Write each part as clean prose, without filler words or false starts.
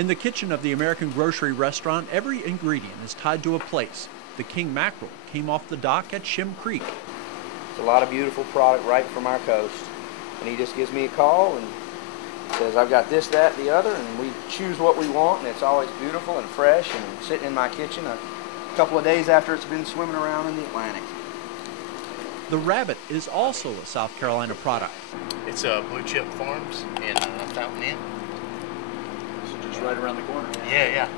In the kitchen of the American Grocery Restaurant, every ingredient is tied to a place. The king mackerel came off the dock at Shem Creek. It's a lot of beautiful product right from our coast. And he just gives me a call and says, I've got this, that, the other, and we choose what we want, and it's always beautiful and fresh and sitting in my kitchen a couple of days after it's been swimming around in the Atlantic. The rabbit is also a South Carolina product. It's Blue Chip Farms in Fountain Inn. So just right around the corner. Yeah.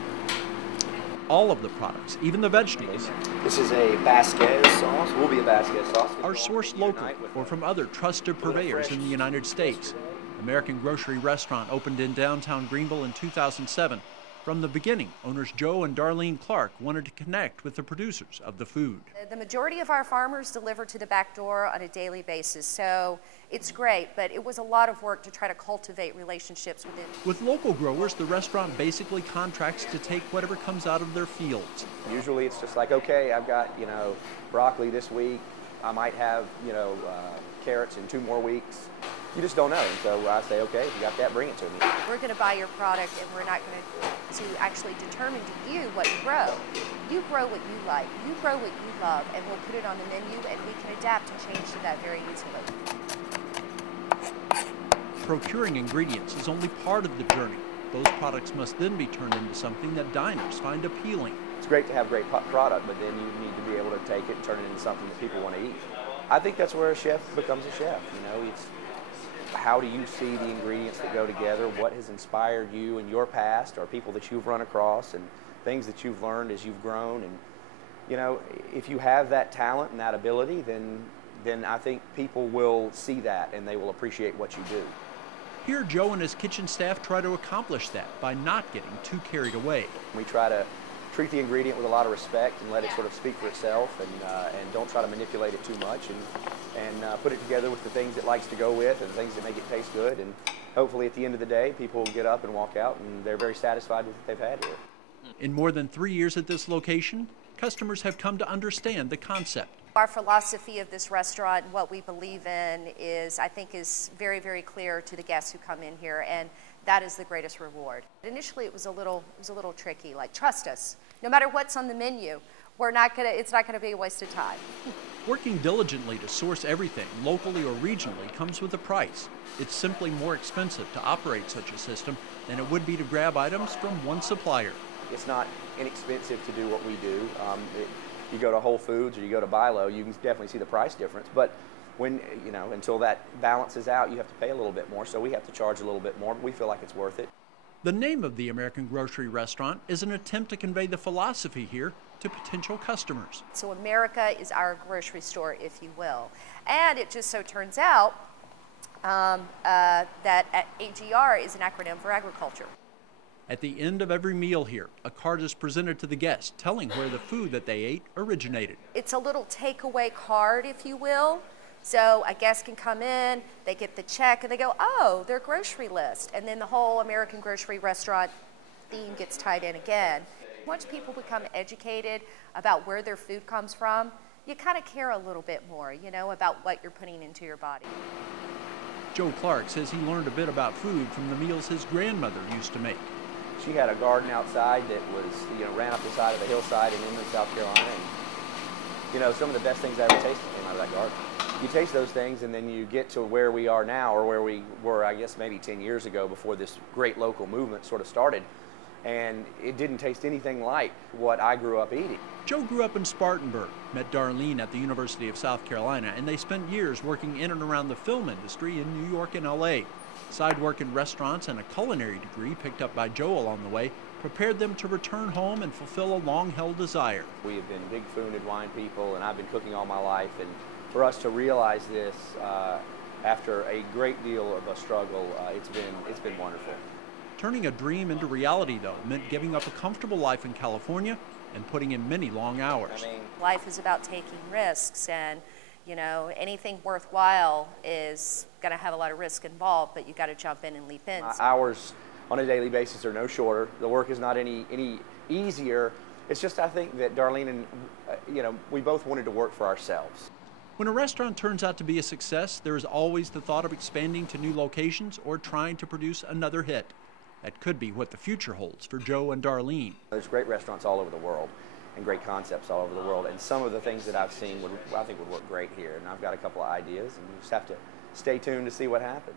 All of the products, even the vegetables, This is a Basquez sauce. Will be a Basquez sauce. are sourced locally or from other trusted purveyors in the United States. American Grocery Restaurant opened in downtown Greenville in 2007. From the beginning, owners Joe and Darlene Clark wanted to connect with the producers of the food. The majority of our farmers deliver to the back door on a daily basis, so it's great, but it was a lot of work to try to cultivate relationships with it. With local growers, the restaurant basically contracts to take whatever comes out of their fields. Usually it's just like, okay, I've got, broccoli this week. I might have, carrots in 2 more weeks. You just don't know. And so I say, okay, if you got that, bring it to me. We're going to buy your product, and we're not going to actually determine to you what you grow. You grow what you like. You grow what you love, and we'll put it on the menu, and we can adapt and change to that very easily. Procuring ingredients is only part of the journey. Those products must then be turned into something that diners find appealing. It's great to have great product, but then you need to be able to take it and turn it into something that people want to eat. I think that's where a chef becomes a chef. It's how do you see the ingredients that go together? What has inspired you in your past, or people that you've run across, and things that you've learned as you've grown? And if you have that talent and that ability, then I think people will see that and they will appreciate what you do. Here, Joe and his kitchen staff try to accomplish that by not getting too carried away. We try to treat the ingredient with a lot of respect and let it sort of speak for itself, and don't try to manipulate it too much, and put it together with the things it likes to go with and things that make it taste good. And hopefully at the end of the day, people will get up and walk out and they're very satisfied with what they've had here. In more than 3 years at this location, customers have come to understand the concept. Our philosophy of this restaurant and what we believe in is very, very clear to the guests who come in here, and that is the greatest reward. Initially, it was a little tricky. Like, trust us. No matter what's on the menu, it's not gonna be a waste of time. Working diligently to source everything, locally or regionally, comes with a price. It's simply more expensive to operate such a system than it would be to grab items from one supplier. It's not inexpensive to do what we do. You go to Whole Foods or you go to Bi-Lo, you can definitely see the price difference. But when, until that balances out, you have to pay a little bit more. So we have to charge a little bit more, but we feel like it's worth it. The name of the American Grocery Restaurant is an attempt to convey the philosophy here to potential customers. So America is our grocery store, if you will. And it just so turns out that AGR is an acronym for agriculture. At the end of every meal here, a card is presented to the guest telling where the food that they ate originated. It's a little takeaway card, if you will. So a guest can come in, they get the check, and they go, oh, their grocery list. And then the whole American Grocery Restaurant theme gets tied in again. Once people become educated about where their food comes from, you kind of care a little bit more, about what you're putting into your body. Joe Clark says he learned a bit about food from the meals his grandmother used to make. She had a garden outside that was, ran up the side of a hillside in inland South Carolina. And, some of the best things I ever tasted came out of that garden. You taste those things, and then you get to where we are now, or where we were, I guess, maybe 10 years ago before this great local movement sort of started. And it didn't taste anything like what I grew up eating. Joe grew up in Spartanburg, met Darlene at the University of South Carolina, and they spent years working in and around the film industry in New York and LA. Side work in restaurants and a culinary degree picked up by Joe along the way prepared them to return home and fulfill a long-held desire. We have been big food and wine people, and I've been cooking all my life. And for us to realize this after a great deal of a struggle, it's been wonderful. Turning a dream into reality, though, meant giving up a comfortable life in California and putting in many long hours. Life is about taking risks, and anything worthwhile is going to have a lot of risk involved, but you got to jump in and leap in. Hours on a daily basis are no shorter. The work is not any easier. It's just, I think that Darlene and we both wanted to work for ourselves. When a restaurant turns out to be a success, there is always the thought of expanding to new locations or trying to produce another hit. That could be what the future holds for Joe and Darlene. There's great restaurants all over the world and great concepts all over the world, and some of the things that I've seen I think would work great here, and I've got a couple of ideas, and you just have to stay tuned to see what happens.